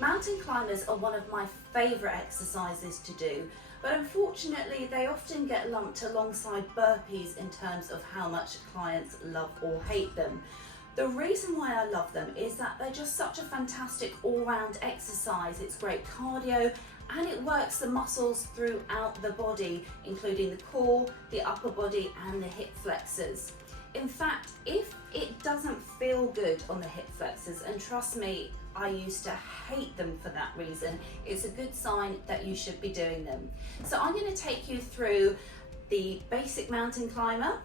Mountain climbers are one of my favourite exercises to do, but unfortunately they often get lumped alongside burpees in terms of how much clients love or hate them. The reason why I love them is that they're just such a fantastic all-round exercise. It's great cardio and it works the muscles throughout the body, including the core, the upper body and the hip flexors. In fact, if it doesn't feel good on the hip flexors, and trust me, I used to hate them for that reason, it's a good sign that you should be doing them. So I'm going to take you through the basic mountain climber,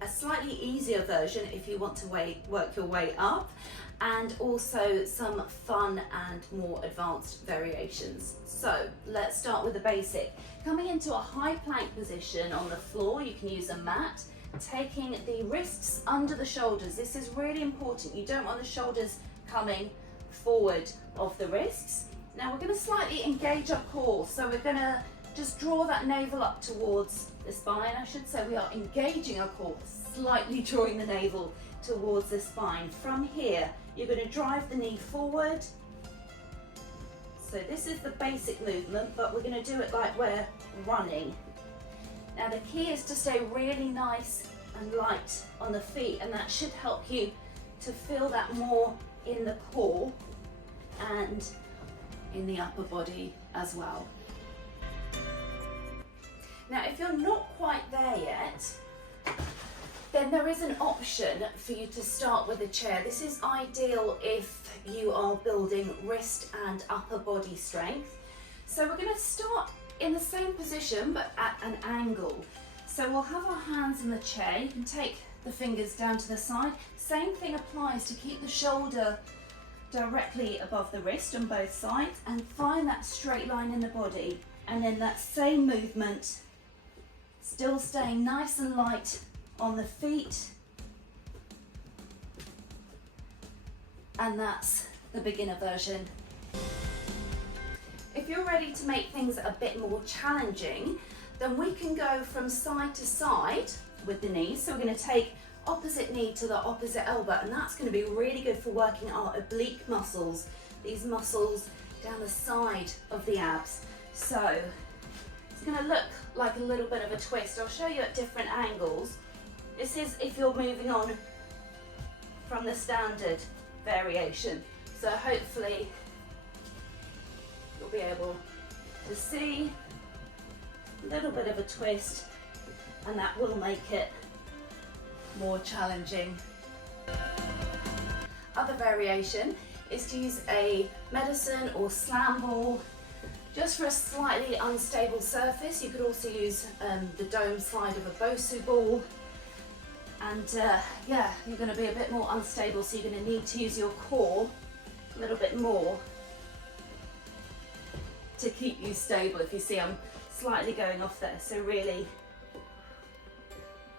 a slightly easier version if you want to work your way up, and also some fun and more advanced variations. So let's start with the basic. Coming into a high plank position on the floor, you can use a mat, taking the wrists under the shoulders. This is really important. You don't want the shoulders coming forward of the wrists. Now we're going to slightly engage our core, so we're going to just draw that navel up towards the spine. I should say we are engaging our core, slightly drawing the navel towards the spine. From here, you're going to drive the knee forward. So this is the basic movement, but we're going to do it like we're running. Now the key is to stay really nice and light on the feet, and that should help you to feel that more in the core and in the upper body as well. Now if you're not quite there yet, then there is an option for you to start with a chair. This is ideal if you are building wrist and upper body strength. So we're going to start in the same position but at an angle. So we'll have our hands in the chair. You can take the fingers down to the side. Same thing applies to keep the shoulder directly above the wrist on both sides and find that straight line in the body. And then that same movement, still staying nice and light on the feet. And that's the beginner version. If you're ready to make things a bit more challenging, then we can go from side to side with the knees. So we're going to take opposite knee to the opposite elbow, and that's going to be really good for working our oblique muscles, these muscles down the side of the abs. So it's going to look like a little bit of a twist. I'll show you at different angles. This is if you're moving on from the standard variation. So hopefully you'll be able to see a little bit of a twist, and that will make it more challenging. Other variation is to use a medicine or slam ball just for a slightly unstable surface. You could also use the dome side of a Bosu ball, and yeah, you're going to be a bit more unstable, so you're going to need to use your core a little bit more to keep you stable. If you see, I'm slightly going off there, so really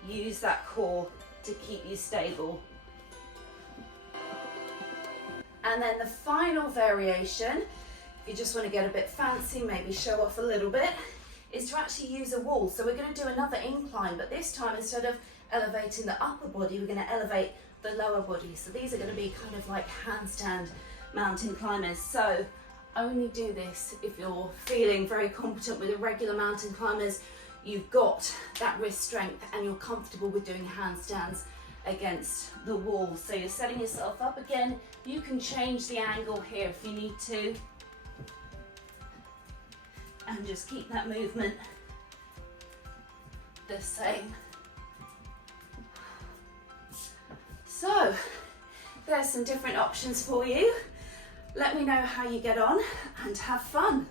use that core to keep you stable. And then the final variation, if you just want to get a bit fancy, maybe show off a little bit, is to actually use a wall. So we're going to do another incline, but this time instead of elevating the upper body, we're going to elevate the lower body. So these are going to be kind of like handstand mountain climbers. So only do this if you're feeling very competent with the regular mountain climbers. You've got that wrist strength and you're comfortable with doing handstands against the wall. So you're setting yourself up again. You can change the angle here if you need to, and just keep that movement the same. So there's some different options for you. Let me know how you get on and have fun.